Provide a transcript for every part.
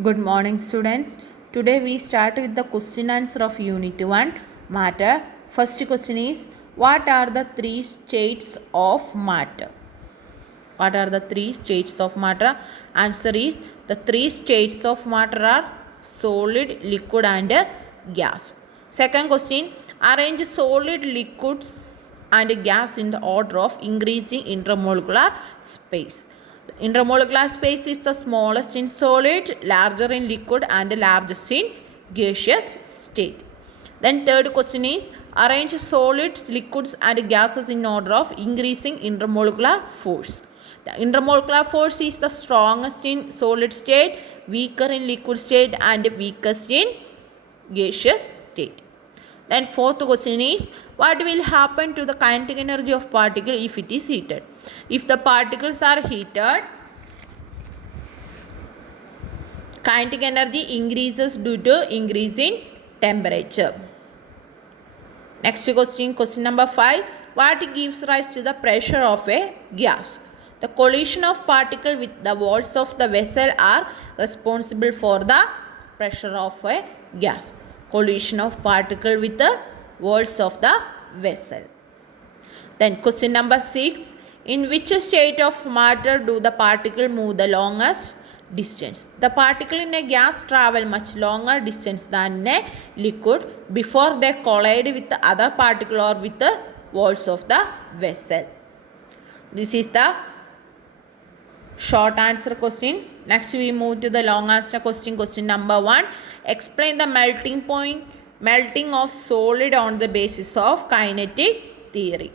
Good morning, students. Today we start with the question answer of Unit 1 Matter. First question is, what are the three states of matter? What are the three states of matter? Answer is, the three states of matter are solid, liquid and gas. Second question, arrange solid, liquids and gas in the order of increasing intermolecular space. The intermolecular space is the smallest in solid, larger in liquid and largest in gaseous state. Then third question is, arrange solids, liquids and gases in order of increasing intermolecular force. The intermolecular force is the strongest in solid state, weaker in liquid state and weakest in gaseous state. Then fourth question is, what will happen to the kinetic energy of particle if it is heated? If the particles are heated, kinetic energy increases due to increase in temperature. Next question, question number 5. What gives rise to the pressure of a gas? The collision of particle with the walls of the vessel are responsible for the pressure of a gas. Collision of particle with the walls of the vessel. Then question number 6. In which state of matter do the particle move the longest distance? The particle in a gas travel much longer distance than in a liquid before they collide with the other particle or with the walls of the vessel. This is the short answer question. Next we move to the long answer question. Question number 1. Explain the melting of solid on the basis of kinetic theory.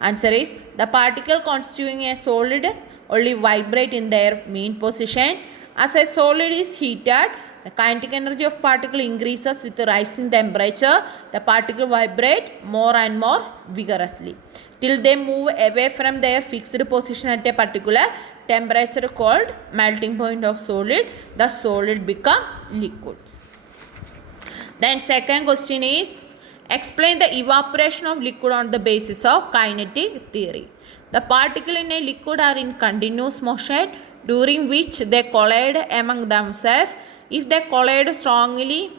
Answer is, the particle constituting a solid only vibrate in their mean position. As a solid is heated, the kinetic energy of particle increases with the rising temperature. The particle vibrate more and more vigorously till they move away from their fixed position at a particular temperature called melting point of solid. The solid become liquids. Then second question is, explain the evaporation of liquid on the basis of kinetic theory. The particles in a liquid are in continuous motion during which they collide among themselves. If they collide strongly,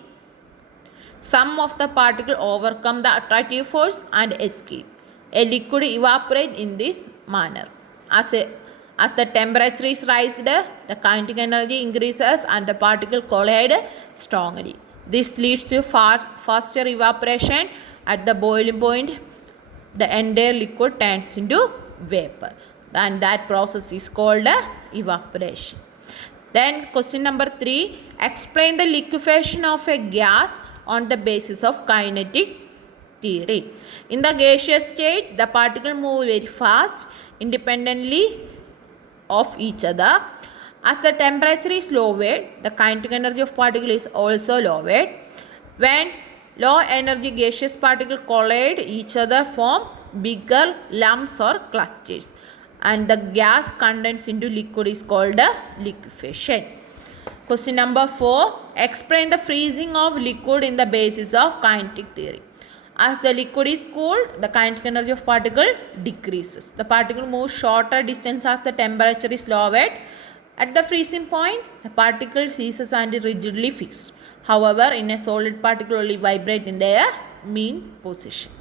some of the particles overcome the attractive force and escape. A liquid evaporates in this manner. As the temperature is raised, the kinetic energy increases and the particle collide strongly. This leads to faster evaporation. At the boiling point, the entire liquid turns into vapor, and that process is called evaporation. Then question number 3, explain the liquefaction of a gas on the basis of kinetic theory. In the gaseous state, the particles move very fast independently of each other. As the temperature is lowered, the kinetic energy of particle is also lowered. When low energy gaseous particles collide each other, form bigger lumps or clusters, and the gas condenses into liquid is called liquefaction. Question number 4, explain the freezing of liquid in the basis of kinetic theory. As the liquid is cooled, the kinetic energy of particle decreases. The particle moves shorter distance as the temperature is lowered. At the freezing point, the particle ceases and is rigidly fixed. However, in a solid particle only vibrate in their mean position.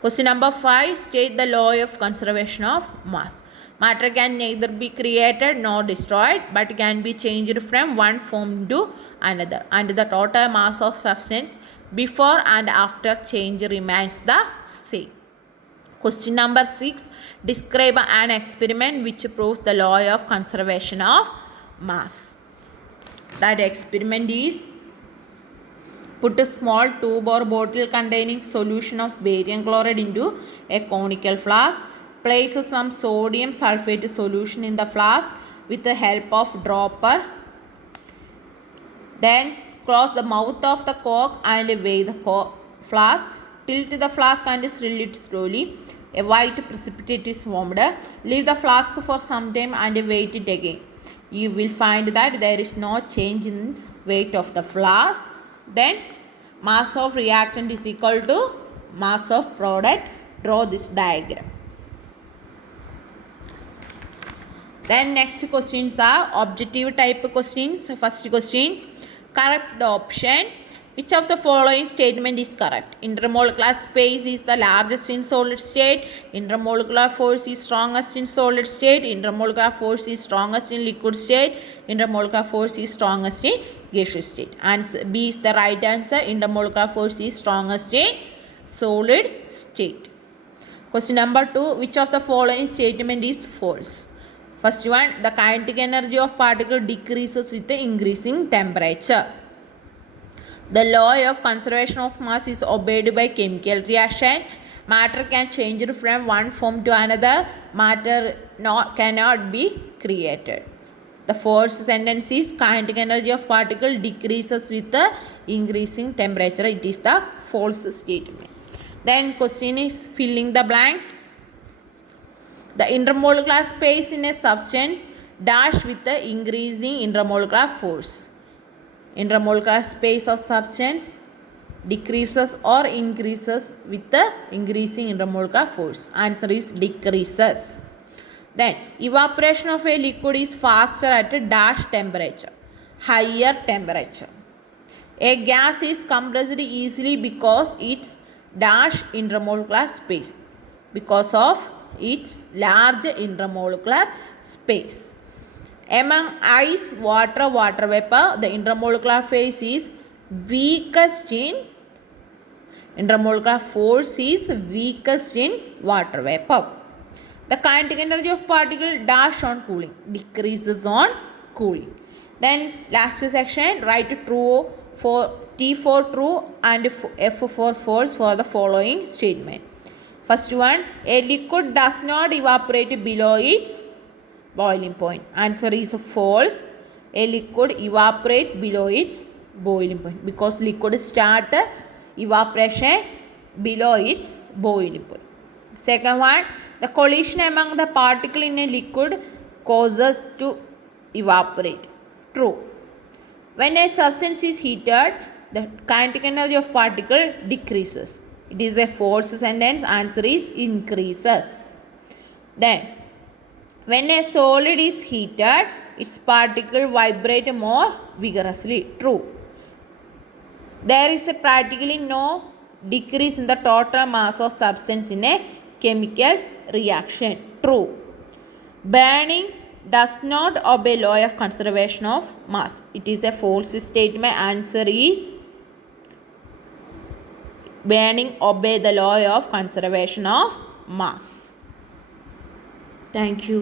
Question number 5, state the law of conservation of mass. Matter can neither be created nor destroyed, but can be changed from one form to another, and the total mass of substance before and after change remains the same. Question number 6, describe an experiment which proves the law of conservation of mass. That experiment is, put a small tube or bottle containing solution of barium chloride into a conical flask. Place some sodium sulfate solution in the flask with the help of dropper. Then close the mouth of the cork and weigh the flask. Tilt the flask and swirl it slowly. A white precipitate is formed. Leave the flask for some time and weigh it again. You will find that there is no change in weight of the flask. Then mass of reactant is equal to mass of product. Draw this diagram. Then next questions are objective type questions. First question, correct the option. Which of the following statement is correct? Intermolecular space is the largest in solid state. Intermolecular force is strongest in solid state. Intermolecular force is strongest in liquid state. Intermolecular force is strongest in gaseous state. Answer B is the right answer. Intermolecular force is strongest in solid state. Question number 2. Which of the following statement is false? First one, the kinetic energy of particle decreases with the increasing temperature. The law of conservation of mass is obeyed by chemical reaction. Matter can change from one form to another. Matter cannot be created. The false sentence is kinetic energy of particle decreases with the increasing temperature. It is the false statement. Then question is filling the blanks. The intermolecular space in a substance dash with the increasing intermolecular force. Intermolecular space of substance decreases or increases with the increasing intermolecular force. Answer is decreases. Then evaporation of a liquid is faster at a dash temperature, higher temperature. A gas is compressed easily because its dash intermolecular space, because of its large intermolecular space. Among ice, water, water vapor, the intermolecular phase is weakest in intermolecular force is weakest in water vapor. The kinetic energy of particle dash on cooling, decreases on cooling. Then last section, write true for T for true and F for false for the following statement. First one, a liquid does not evaporate below its boiling point. Answer is false. A liquid evaporate below its boiling point because liquid start evaporation below its boiling point. Second one, the collision among the particle in a liquid causes to evaporate. True. When a substance is heated, the kinetic energy of particle decreases. It is a false sentence. Answer is increases. Then, when a solid is heated, its particle vibrate more vigorously. True. There is practically no decrease in the total mass of substance in a chemical reaction. True. Burning does not obey law of conservation of mass. It is a false statement. Answer is burning obey the law of conservation of mass. Thank you.